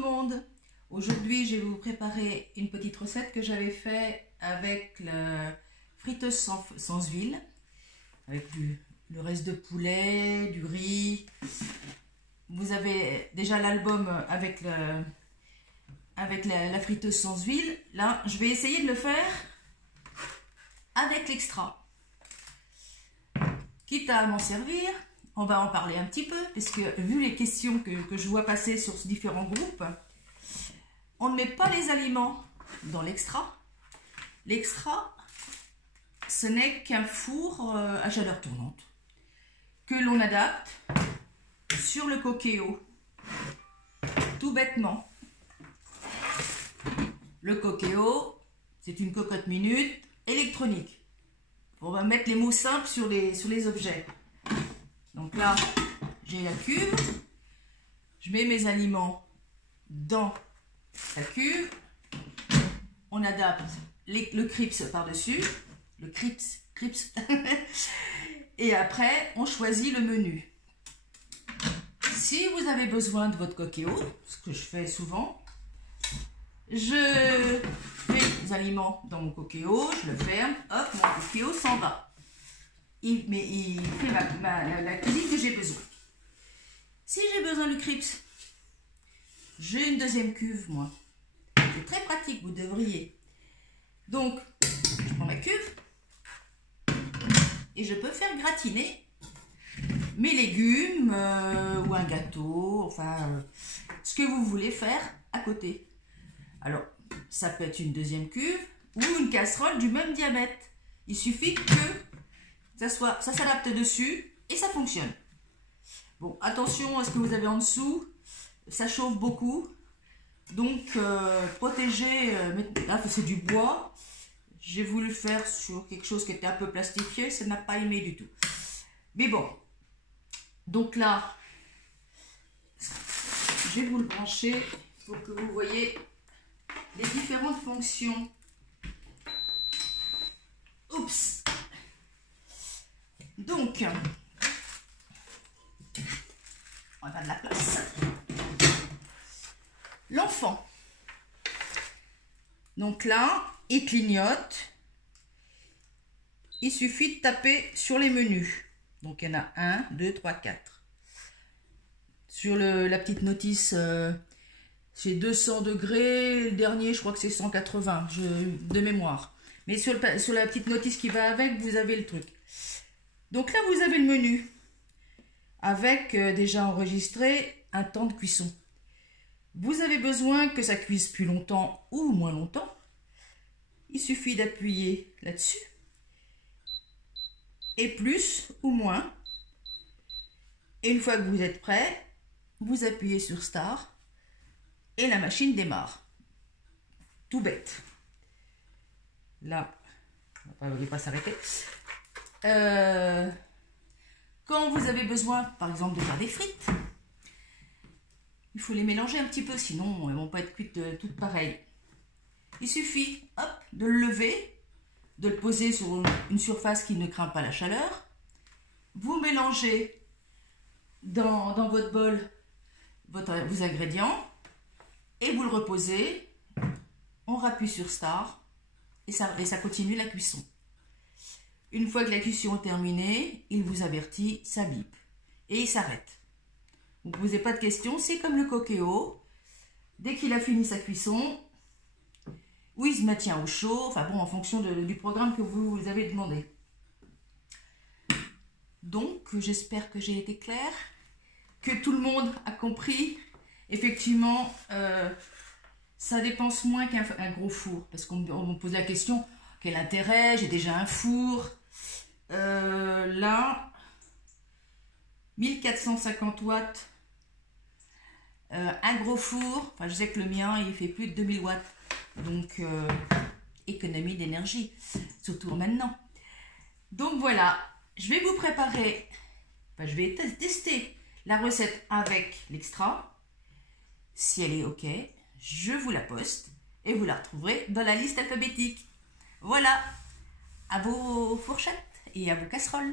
le monde. Aujourd'hui, je vais vous préparer une petite recette que j'avais fait avec la friteuse sans huile, avec le reste de poulet, du riz. Vous avez déjà l'album avec la friteuse sans huile. Là, je vais essayer de le faire avec l'extra. Quitte à m'en servir, on va en parler un petit peu, parce que vu les questions que je vois passer sur différents groupes, on ne met pas les aliments dans l'extra. L'extra, ce n'est qu'un four à chaleur tournante que l'on adapte sur le Cookéo, tout bêtement. Le Cookéo, c'est une cocotte minute électronique. On va mettre les mots simples sur les objets. Donc là, j'ai la cuve. Je mets mes aliments dans la cuve. On adapte le crips par-dessus. Le crips. Et après, on choisit le menu. Si vous avez besoin de votre Cookéo, ce que je fais souvent, je mets les aliments dans mon Cookéo, je le ferme, hop, mon Cookéo s'en va. Il fait la cuisine que j'ai besoin. Si j'ai besoin du crips, j'ai une deuxième cuve, moi. C'est très pratique, vous devriez. Donc, je prends ma cuve et je peux faire gratiner mes légumes ou un gâteau, enfin, ce que vous voulez faire à côté. Alors, ça peut être une deuxième cuve ou une casserole du même diamètre. Il suffit que ça s'adapte dessus et ça fonctionne. Bon, attention à ce que vous avez en dessous. Ça chauffe beaucoup. Donc, protégez. Là, c'est du bois. J'ai voulu faire sur quelque chose qui était un peu plastifié. Ça n'a pas aimé du tout. Mais bon. Donc là, je vais vous le brancher pour que vous voyez les différentes fonctions. Oups. Donc, on va faire de la place. L'enfant. Donc là, il clignote. Il suffit de taper sur les menus. Donc, il y en a 1, 2, 3, 4. Sur la petite notice, c'est 200 degrés. Le dernier, je crois que c'est 180 de mémoire. Mais sur la petite notice qui va avec, vous avez le truc. Donc là, vous avez le menu avec déjà enregistré un temps de cuisson. Vous avez besoin que ça cuise plus longtemps ou moins longtemps. Il suffit d'appuyer là-dessus. Et plus ou moins. Et une fois que vous êtes prêt, vous appuyez sur Start et la machine démarre. Tout bête. Là, on ne va pas s'arrêter. Quand vous avez besoin, par exemple, de faire des frites, il faut les mélanger un petit peu, sinon elles ne vont pas être cuites toutes pareilles. Il suffit, hop, de le lever, de le poser sur une surface qui ne craint pas la chaleur. Vous mélangez dans votre bol vos ingrédients et vous le reposez. On rappuie sur Start et ça continue la cuisson. Une fois que la cuisson est terminée, il vous avertit, ça bip et il s'arrête. Vous ne posez pas de questions, c'est comme le Cookéo. Dès qu'il a fini sa cuisson, ou il se maintient au chaud, enfin bon, en fonction du programme que vous avez demandé. Donc, j'espère que j'ai été claire, que tout le monde a compris. Effectivement, ça dépense moins qu'un gros four, parce qu'on me pose la question, quel intérêt, j'ai déjà un four. Là, 1450 watts, un gros four, enfin je sais que le mien, il fait plus de 2000 watts. Donc, économie d'énergie, surtout maintenant. Donc voilà, je vais vous préparer, enfin, je vais tester la recette avec l'extra. Si elle est OK, je vous la poste et vous la retrouverez dans la liste alphabétique. Voilà, à vos fourchettes et à vos casseroles.